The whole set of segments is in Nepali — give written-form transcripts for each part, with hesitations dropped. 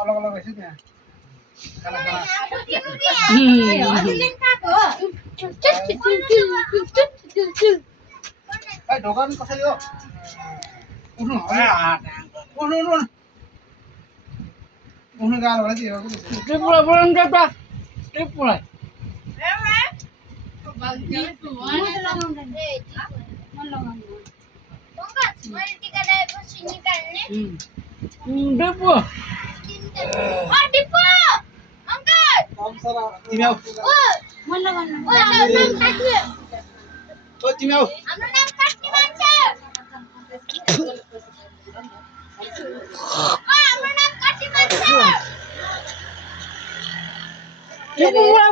अलग-अलग रहेछ त्यहाँ खाना ढोका पनि कसैले हो उठ्नु गाह्रो भयो तिमी आऊ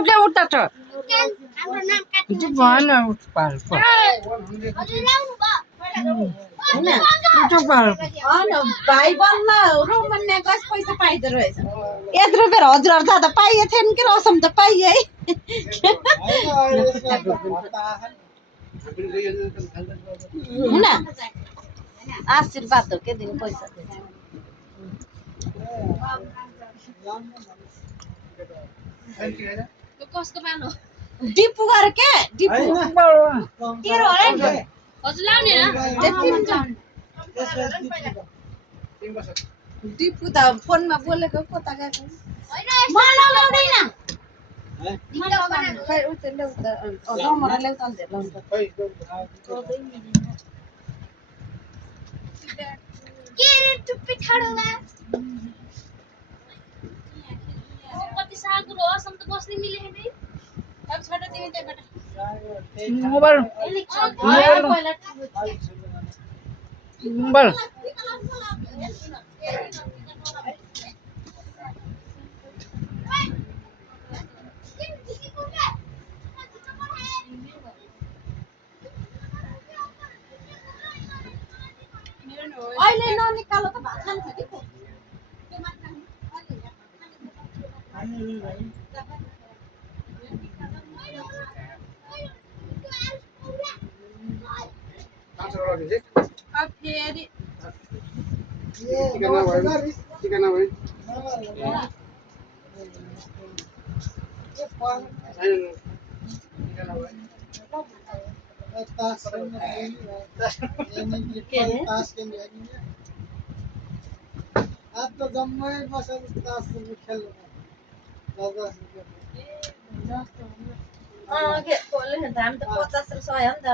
क्या उठ्दा छ भएन भाइ बल्ल रोमन्या गस पैसा पाइदो रहेछ यत्रो बेर हजुरहरू जाँदा पाइए थिएन कि रसम त पाइए है हुन आशीर्वाद हो के दिन पैसा कसको पालो डिपु गर के डिपु तेरो होला नि हजुर लाउने डिपु त फोनमा बोलेको कता गएको मलाई लाउँदैन खै उते ल्याउ त रमरा ल्याउ त अन्त लाउनु के रे टुप्पी ठाडोला कति सालको रसम त बस्नै मिले है अब छोड तिमी त्यबाट मोबाइल अहिले ननिकालो त भात खान्छ कि आज त जम्मै बसेर तास खेल्नु के बोले नि त हामी त 50 र 100 हो नि त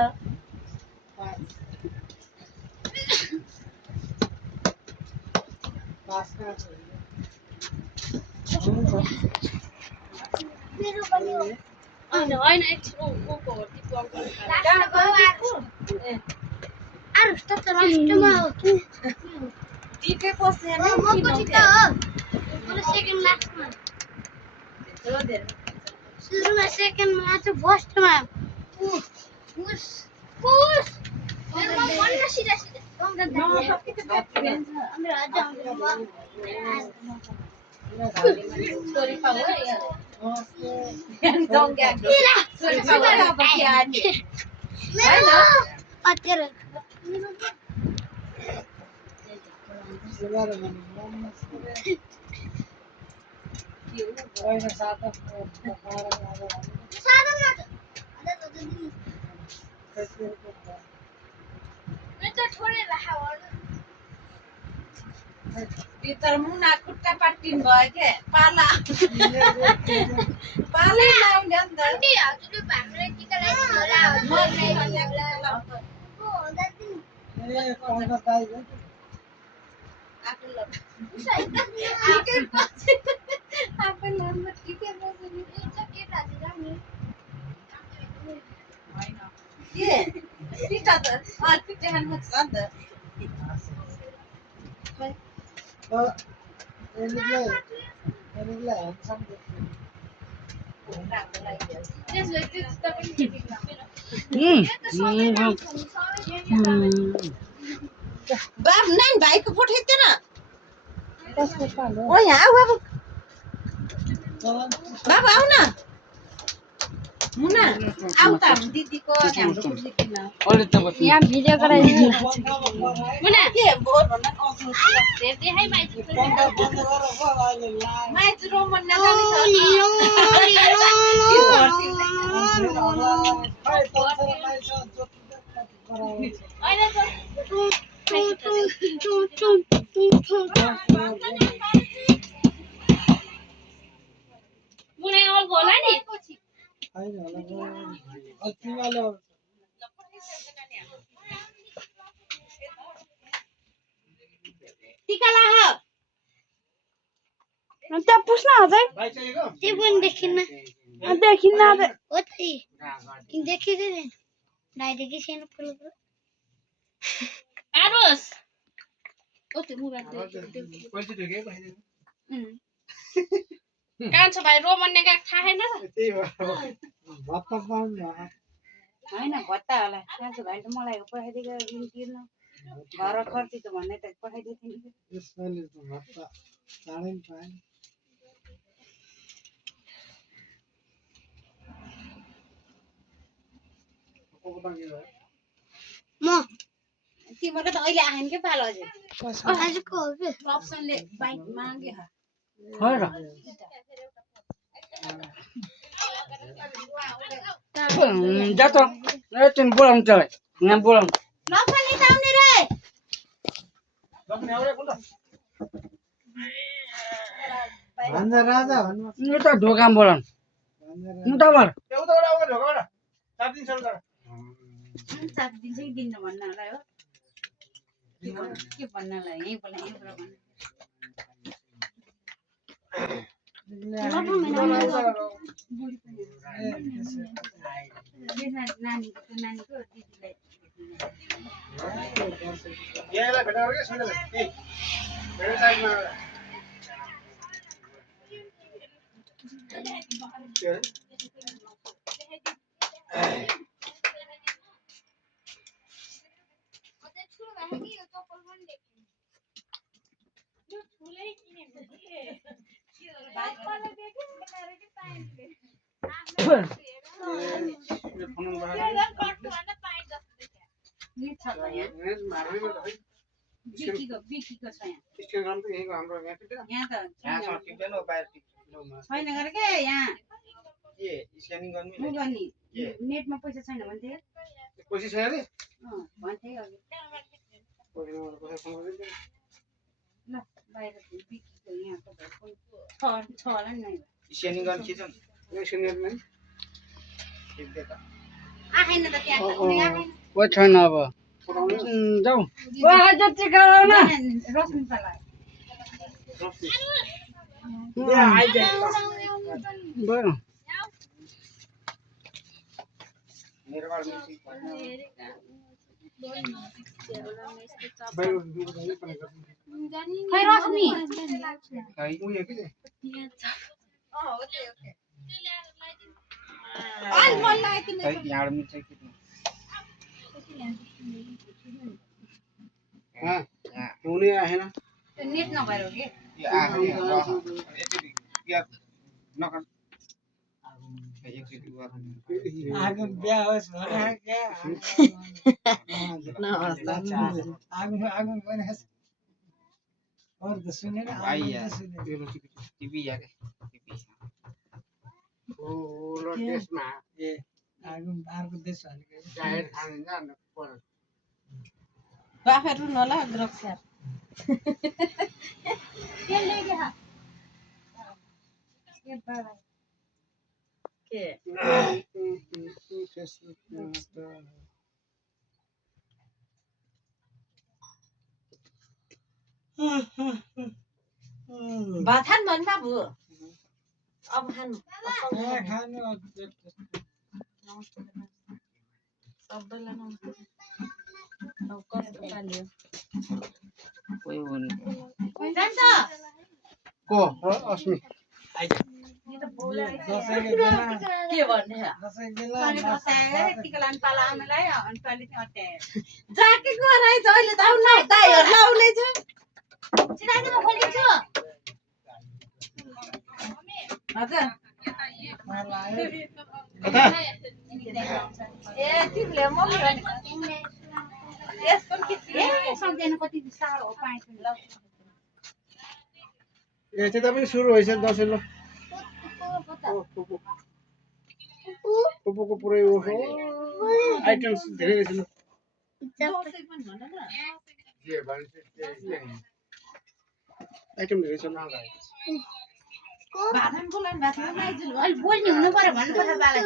मेरो पनि हो हैन एकछिन ओको हो टिपु अंकल कहाँ गयो आरु त लास्टमा हो टिपे पस्ने म पछि त हो पुरो सेकेन्ड लास्टमा हो दे सुरुमा सेकेन्डमा चाहिँ फर्स्टमा पुस मेरो भन्न सिधा सिधा हाम्रो आज स्टोरी पाउ है डोंट गेट स्टोरी पाउ अब क्या नि मेरो अतेर भित्र मुना खुट्टा पाटिन भयो के पाला पालै लाउने नि त आन्टी हजुरले भामले टिका लगाइदिनु होला हजुरले लगाइदिनु होला हो होला तिमी आफू ल आफू लम्बा टिके बस्ने के राजी रानी के पिटा त पिटा खान मत नि त बाप नाइन भाइको फोटो खिच्दैन ओ यहाँ आऊ बाबु बाबु आऊ न मुना आउ त हाम्रो दिदीको अनि हाम्रो दिदीको अहिले त बस्नु यहाँ भिडियो गराइदिनु मुना के बोर भन्न आउँछु हेर्दै है माइती माइज रोमन नगाउने छ अहिले मुना अल होला नि टिका लाह त्यहाँ पुस्न अझै भाइ चलेको त्यो पनि देखिन्न देखिन्न अझै ओ ती देखिँदै छैन डाइरेक्टै छैन फुल आरोस ओ त्यो मोबाइल पैसा ढुके भाइ कान्छ भाइ रोमन्ने गएको थाहा छैन त्यही हो भत्ता पाउनु हैन भत्ता होला कान्छो भाइले मलाई पठाइदिएको ऋण तिर्न घर खर्ची त भन्ने त पठाइदिएको थिएँ नि यसपालि त भत्ता चाँडै पाएँ म तिम्रो त अहिले आएन के पालो अझै आजको हो के अप्सनले बाइक मागे ह हो र जा त तिमी बोलाउनु त्यसलाई यहाँ बोलाउनु लप्सन नि आउने रे लग्ने आउरे कुन त भन्दा राजा भन्नु यो त ढोकामा बोलाउनु उताबाट एउटाबाट आउने ढोकाबाट 7 दिन सर गर 7 दिन चाहिँ दिन्न भन्नलाई हो के भन्नलाई यही बोला भन्न नानीको दिदीलाई यहाँलाई भेटा गरे सुन्दै ए मेरो साइडमा बिकीको छ यहाँ इन्स्टाग्राम त यहीँको हाम्रो यहाँ टिप्दैन यहाँ त यहाँसँग टिप्दैन बाहिर टिप्दैन छैन गरे के यहाँ के स्क्यानिङ गर्नु उ गर्ने नेटमा पैसा छैन भन्थे पैसा छैन रे भन्थे अघि पैसा फोन गरिदिनु ल बाहिर बिकीको यहाँको छ होला नि स्क्यानिङ गर्न के छ यो स्क्यानिङ गर्न टिप्दै त आएन त त्यहाँ आएन कोही छैन अब जाउँ आज टिका लाउन रश्मि पाला गयो मेरो घर मिसिङ खै रश्मि खै उयो के अल मन लाग्यो खै यहाँ मिल्छ कि हुने आएन नेट नभएर हो कि यो आएको एकचोटि या नखन एकचोटि आगो बिहा होस् भने आगो बनास और त सुनेन आइया यो टिभी या के टिभी ओ लो त्यसमा ए आगो अर्को देश भनेको जाहेर खान जान पर्छ बाफेर नला ग्रक्स्यार के लेगे हा के बाबा के भाथान भन् बाबु अब खानु खानु सबैलाई नमस्ते अब कस्तो पाल्यो कोही हुनु जान्छ को अस्मि नि त बोले दसैँको बेला के भन्ने दसैँको तले बेला बसाए टिका लान पाला आउनलाई अनि तले चाहिँ अट्याए जाके गराइ छ अहिले त आउन दाइहरु लाउने छ चिनाइदिनु खोलेको छु हजुर कता ए तिमीले मम्मी भनेको यसको के ए सक्दैन कति साह्रो हो पाएँ ल ए त्यता पनि सुरु भइसक्यो दसैँ ल पुपुको पुरै ओहो आइटम्स धेरै रहेछ ल आइटम धेरै छ ल भातनको लागि भात माइजुल अलि बोल्ने हुनु पर्यो भन्नुपर्छ बाले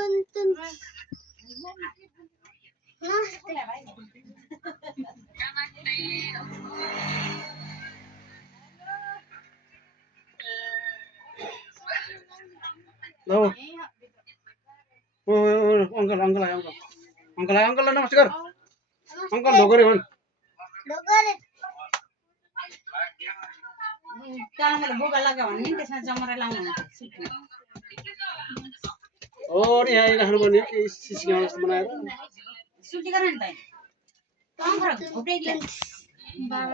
ल ओ अंकल अंकल आए अंकल अंकल आए अंकल नमस्कार अंकल ढोकरे भन् ढोकरे कामले बोगा लगा भन्ने नि त्यसमा जमरा लाउनु और यहाँ राख्नु पर्ने के सिस्किमा जस्तो बनाएर सुटी गर्न नि भाइ तम्रा घुटेले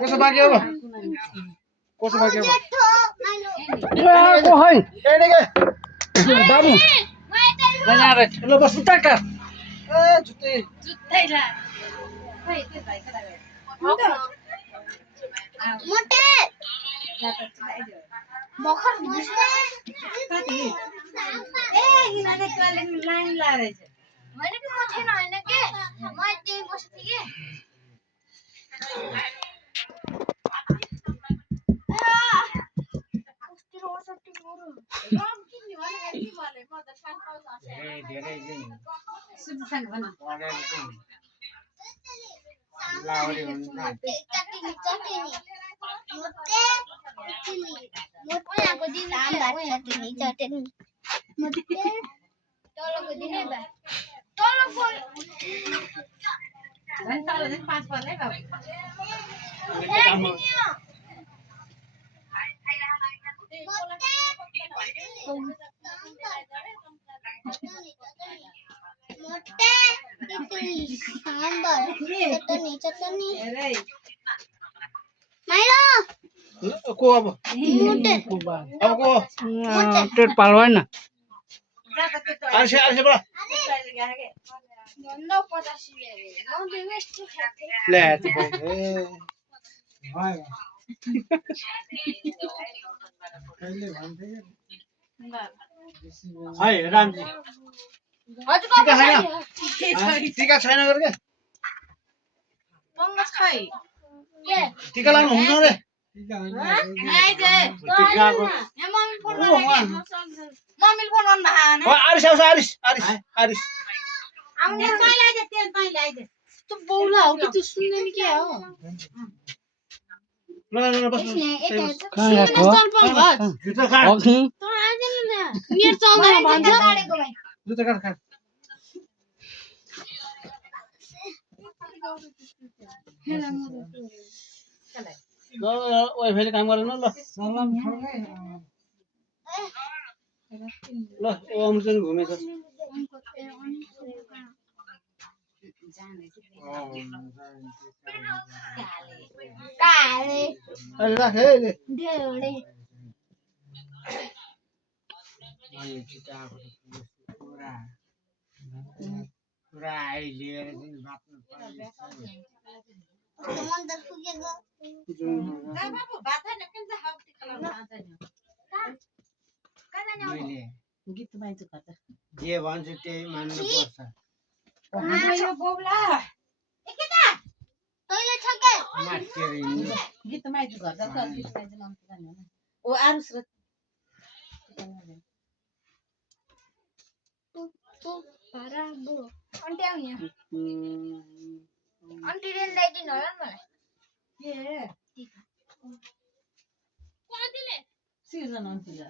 कसो बाँकी अब कसो बाँकी अब को है ए नेके दाबु बनाएर ल बस टक्का ए जुत्ते जुत्तै ला खै त्यो भाइ कता गयो मोटे भर्खर कति ए यिनीहरूले टोइलेट लाइन लाएछ होइन कि म थिएन होइन के म त्यही बस्थे के सुटिसँग भन लाउरी हुन्छ चटनी चटनी मोटे चटनी मोटेको दिन चटनी चटनी मोटे तलको दिन है बा तलको झन् तल झन् 5 पर्छ है बाबु मोटे चटनी सांबर चटनी चटनी हेरै माइलो को अब मोटे अब को पेट पाल्दैन जाका त्यो आर्से आर्से बडा टोइलेट गए के गन्दा 85 ल्याए म दुई वेस्ट खाथे ले त ए भाइ कहिले भन्थे हाय रामजी हजुर टीका छैन के छ टीका छैन गरे के बङ्गस खै के टीका लाउनु हुन्न रे आइजे टीकाको यहाँ मम्मी फोन गरेको मम्मी फोन गर्नु भएन ओ आरिस आउँछ आरिस आरिस आरिस आउने तैँले आइजे तेल तैँले आइजे त्यो बौला हो कि त्यो सुन्दैन के हो ल ल ल बस कहाँ गएको जुत्ता काट अघि नेट चल्दैन भन्छ गाडेको भाइ जुत्ता काट काट ल वाइफाईले काम गरेन ल सलाम ठोकै ल ओ अमृतन घुमेछ काले अहिले राख है ले ढेडे पुरा आइलिएर बाँच्नु मन त फुकेको बाबु भात हैन किन चाहिँ हाउटी खलाउन आउँछ नि मैले गीत माइजु खर्च जे भन्छु त्यही मान्नु पर्छ यो बोब्ला एकेता तैले छके माटेर गीत माइजु खर्च त गीत माइजु लाउँछ नि ओ आरुस र तु पाराबो अन्टी आउने अन्टी रेन ल्याइदिनु होला नि मलाई के कतिले सिजन अन्तिल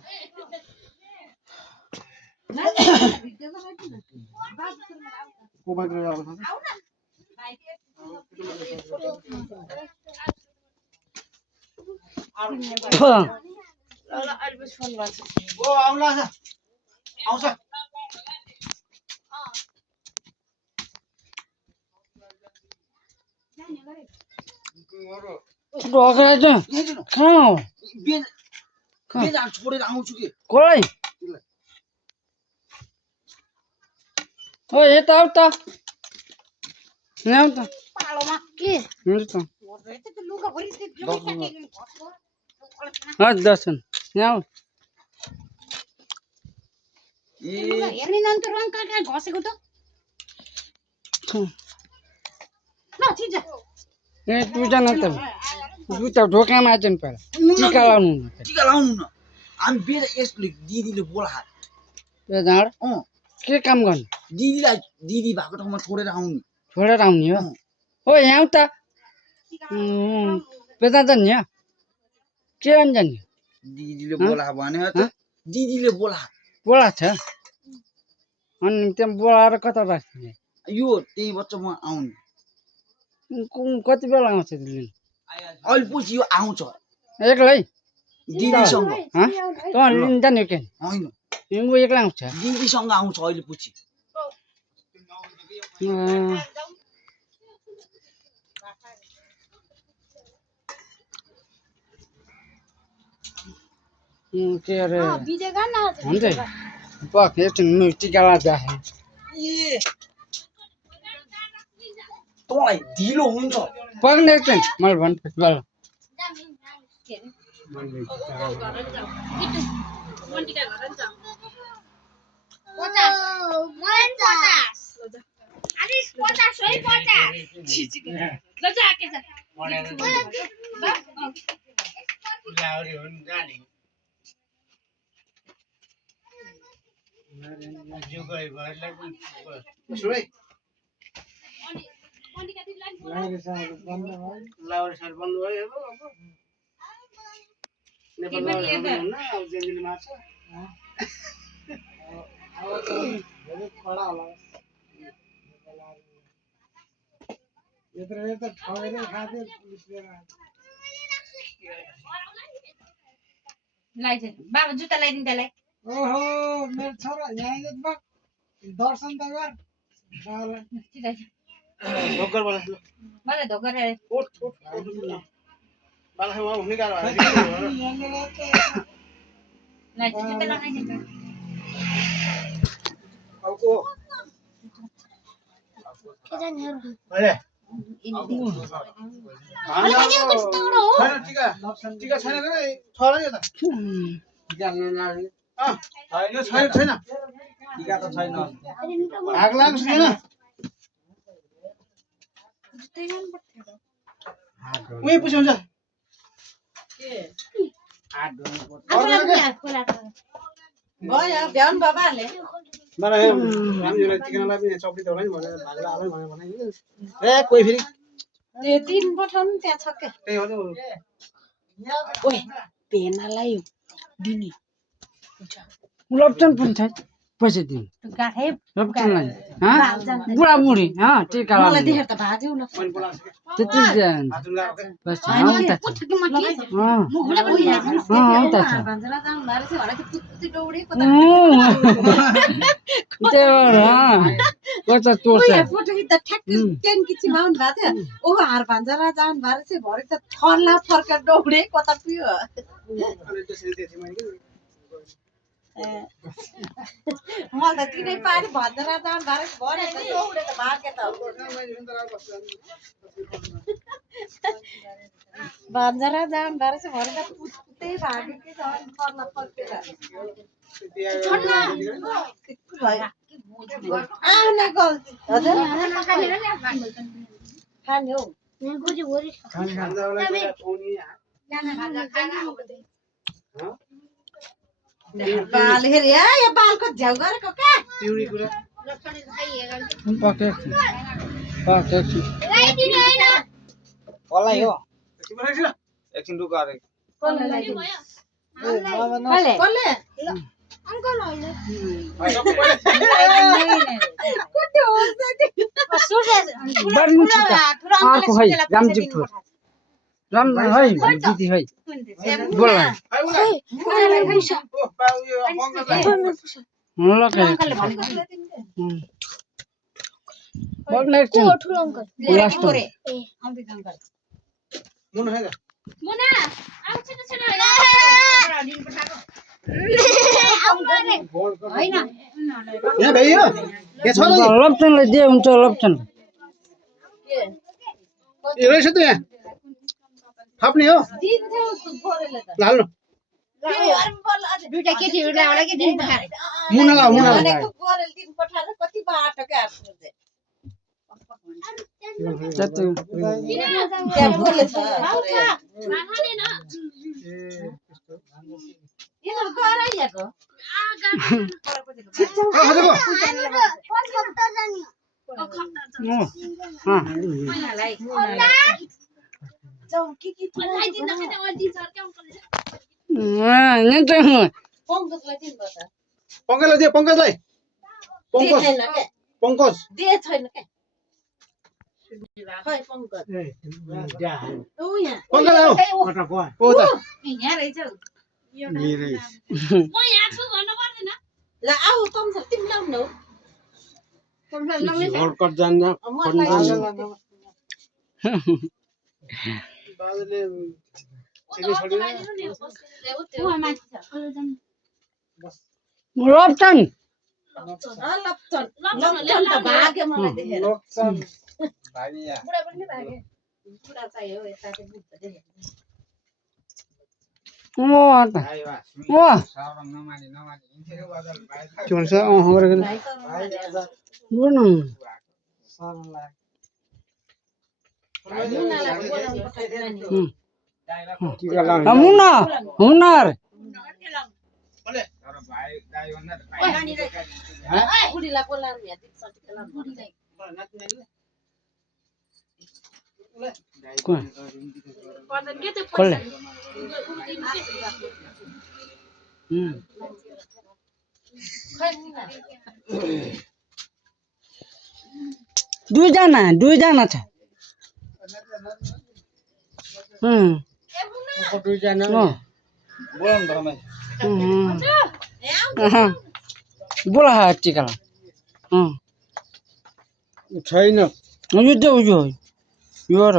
को बाटो आउँछ आउ न भाइ के ल अहिले बस फोन गर्छु ओ आउला आउँछ ढोका चाहिँ कहाँ हो बेन छोडेर आउँछु कि कसलाई ओ यता आऊ त ल्याउ त पालोमा के हुन्छ त यता त लुगा भरि हस् दर्शन ल्याउ हेर्ने नन् त रङ काका घसेको त ल ठिक छ ए दुईजना त दुईटा ढोकामा आइज नि पहिला टिका लाउनु टिका लाउनु न हामी बेर यसले दिदीले बोला ए जाँड अँ के काम गर्ने दिदीलाई दिदी भएको ठाउँमा छोडेर आउनु छोडेर आउने हो ओ यहाँ त बेता त नि के भन्छ नि दिदीले बोला भन्यो त दिदीले बोला बोला छ अनि त्यहाँ बोलाएर कता राख्ने यो त्यही बच्चामा आउनु कति बेला आउँछ दिदी अहिले पछि यो आउँछ एक्लै दिदीसँग तँ लिन जाने के होइन ऊ एक्लै आउँछ दिदीसँग आउँछ अहिले पछि के अरे भिडियो गर्न हुन्छ पक एकछिन टिका लाग्दा ए तँलाई ढिलो हुन्छ पक्ने एकछिन मैले भन्छु ल लाउरे साइड बन्द भयो अब नेपाल मार्छ खडा होला यत्र ठगेर खाथे पुलिसले बाबा जुत्ता लगाइदिनु त्यसलाई ओहो मेरो छोरा यहाँ आइज बा दर्शन त गर ढोकर बोला मलाई धोका उठ उठ बाला वहाँ हुने गाह्रो जुत्ता लगाइदिनु टिका छैन छोरा नि त छैन छैन टिका त छैन भाग लाग्नु छैन उही पछि हुन्छ भयो भ्याउन बाबाहरूले मलाई रामजीलाई टिकालाई पनि चक्री त होला नि भनेर भाग लाग्यो भने ए कोही फेरि त्यो दिन पठाउनु त्यहाँ छ क्या त्यही हो त ओए पेनालाई दिने लप्चन पनि छ पैसा दिनु गाठे लप्चनलाई बुढाबुढी टिका मलाई लाउनु देखेर त भाज्यो न मैले बोलाएको छु त्यति हातुन गएको पैसा आउँछ कता चोर्छ ओहो हार भान्जरा जानु भएर चाहिँ भरे त थर्ला फर्का दौडे कता पुग्यो अनि त्यसरी दिएँ मैले मलाई त तिनै पारि भन्जरा जानु भएर भरे त दौडे त भागे त भन्जरा जानु भएर चाहिँ भरे त पुत्तै भागे कि झन् थर्ला फर्केर आउने गल्ती हजुर खाने हौ बाल हेरे यो बालको झ्याउ गरेको क्या पिउरी कुरा कसलाई हो एकछिन एकछिन रुक अरे कसले राम है दिदी है बोला होइन यहाँ भइयो के छ र लप्चनलाई जे हुन्छ लप्चन यो रहेछ त यहाँ थप्ने हो दिन्थ्यो उसको छोरीले त हाल्नु दुईटा केटीहरूलाई होला के दिन पठाएर मुनालाई मुनालाई भनेको गोरेले दिन पठाएर कति बाटो क्या आफ्नो चाहिँ जति त्यहाँ गोले छ यिनीहरू गराइएको जाउँ के पङ्कजलाई दिनुभयो त पङ्कजलाई दियो पङ्कजलाई दिए पङ्कज छैन क्या पङ्कज दिए छैन क्या खै पङ्कज ऊ यहाँ पङ्कज आऊ ओ त यहाँ रहेछ मेरै ल आऊ तम्स तिमी ल्याउनु हर्कट जान्न मलाई बाजुले लप्चन लप्चन त भाग्यो मलाई देखेर बुढा चाहियो यता चाहिँ बुढ्छ देखेर ओ त ओ के भन्छ गरेको बोल्नु मुना हुनर बुढीलाई बोलाउनु यहाँ दिक्छ कसले दुईजना छ बोला टिकाला छैन यो देऊ यो र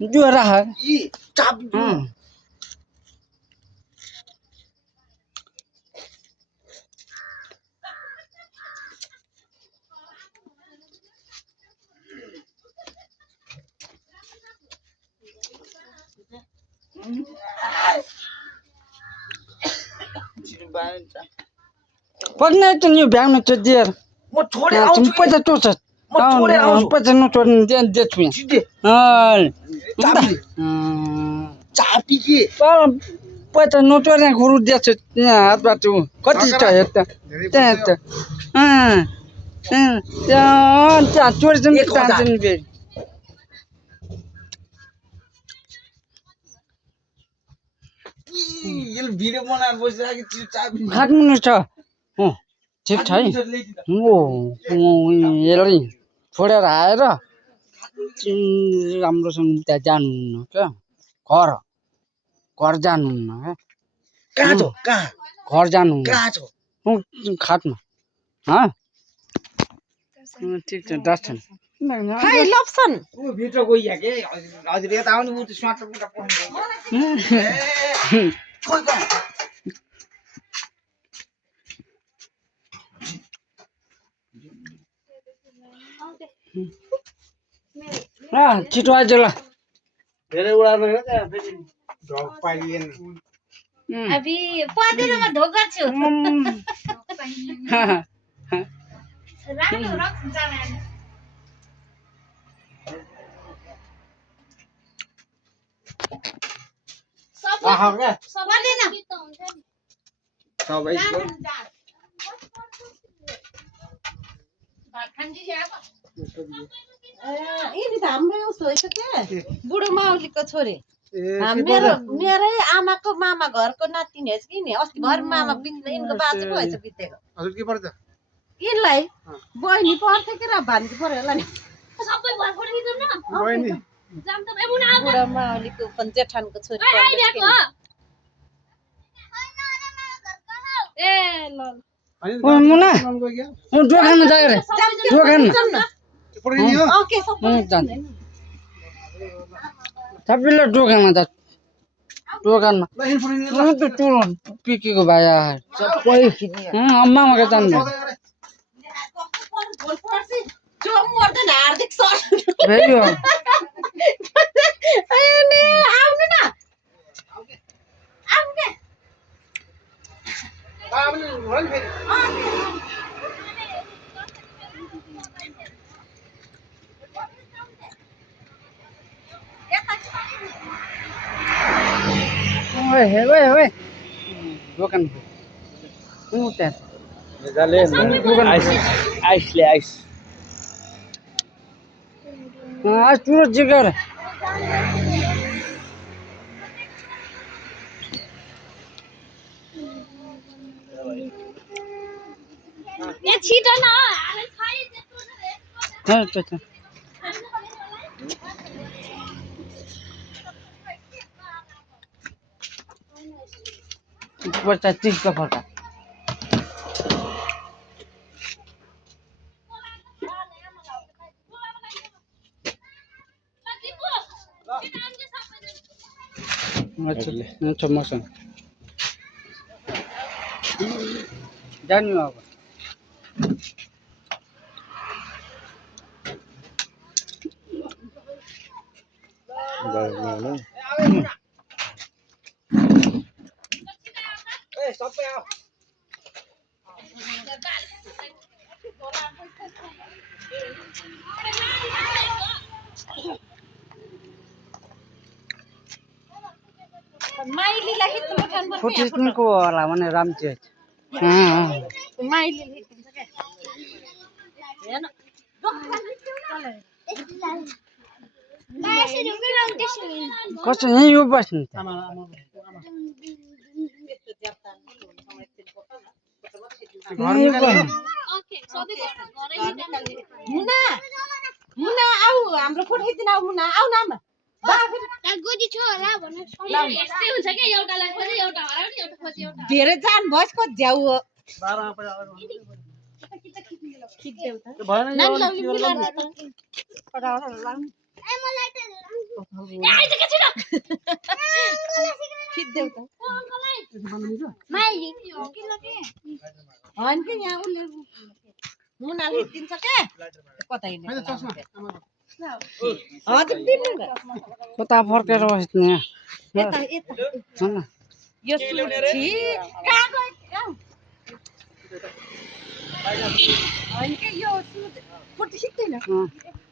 यो राख पक्ने त नि भ्याउनु त दिएर म छोडे तुम पैसा तो छ पैसा न छोड्नु दे छु चापी के पैसा नटोर्ने गुरु दिएछ यहाँ हातबाट कति छ हेर्दा त्यहाँ त्यहाँ चोर्छन् कि तान्छन् फेरि भिडियो बनाएर बसिरहेको चापी खाट्नु छ ठिक छ है ओ यसलाई छोडेर आएर राम्रोसँग त्यहाँ जानुहुन्न क्या घर जानुहुन्न क्या कहाँ छ कहाँ घर जानुहुन्न कहाँ छ खाटमा ठिक छ डस्टन खै लप्सन ऊ भित्र गइया के हजुर यता आउनु ऊ त स्वाट पुटा पढ्नु खोइ कहाँ छिटो आइज ल धेरै उडाएर फेरि ढक पाइलिएन अभी पर्दैन म ढोका छु राम्रो रक्स जाने आहा क्या पर्दैन सबै भात खान्छ स्याब यिनी त हाम्रै उसो रहेछ क्या बुढो माउलीको छोरी मेरै आमाको मामा घरको नातिनी हेर्छ कि नि अस्ति घर मामा बित्ने यिनको बाजे पो भएछ बितेको हजुर के पर्छ यिनलाई बहिनी पर्थ्यो कि र भान्जी पर्यो होला नि सबै भर फोडिदिनु न बहिनी जाम त एबुना बुढो माउलीको जेठानको छोरी आइदिएको ए ल ओ मुना ओ दोकानमा जाएर दोकानमा पढिदियो के सबै सबैले दोकानमा जा दोकानमा ल इन फुरिन सुन त टुरो पिकेको भाइ आएर सबै आमामाको जान्नु जो मर्दैन हार्दिक सर फेरि हो आउनु न आउनु आउने हो नि फेरि ओए दोकान त्यहाँ आइसले आइस आज टुरो जिगर ए छिटो न पैसा 30 का फर्का अच्छा मसँग जान्नु अब ए सबै आऊ माइलीलाई हिँड्नु पठाउनु पर्छ फुटिसको होला भने राम्ची माइलीले हिँड्छ क्या हेर्न कसो यहीँ यो बस्नु त मुना मुना आऊ हाम्रो फोटो खिच्दिन आऊ मुना आऊ न आमा गोदी छ होला भन्नु यस्तै हुन्छ के एउटालाई खोजे एउटा हराउने एउटा खोजे एउटा धेरै जान भएछ को झ्याउ हो 12 नानी लाउली मिलाउने त ए मलाई त आइज के छिटो खिच्देऊ त माइली होइन कि यहाँ उसले मुनाले दिन्छ के कता हिँड्ने हजुर दिनु न कता फर्केर बस्नु यहाँ यता यता यो सुट छि कहाँ गयो होइन कि यो सुट फोटो सिक्दैन